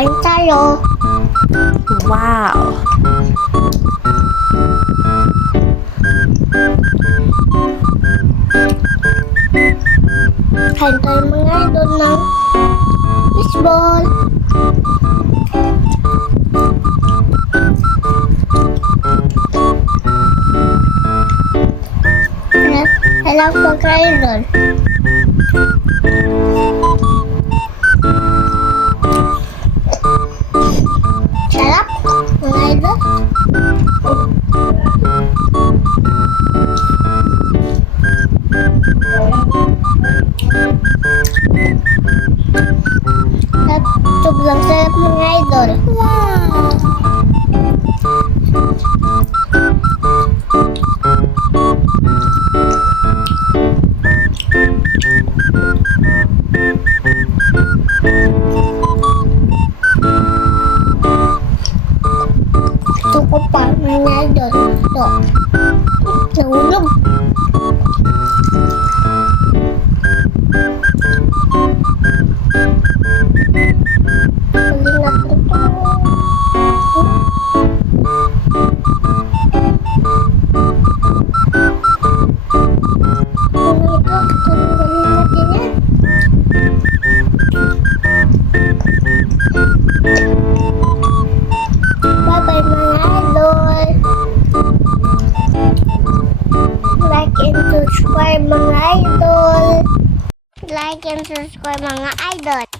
Kain tayo. Wow! Kain tayo mga idol ng baseball. Hello mga idol. Sarap mga idol. Sobrang sarap mga idol. Wow! Gusto ko pa mga idol. Ito. Nahulog. Huling ako ito. Tanggalin natin yan. Bye-bye mga idol. Like and subscribe mga idol. Like and subscribe mga idol.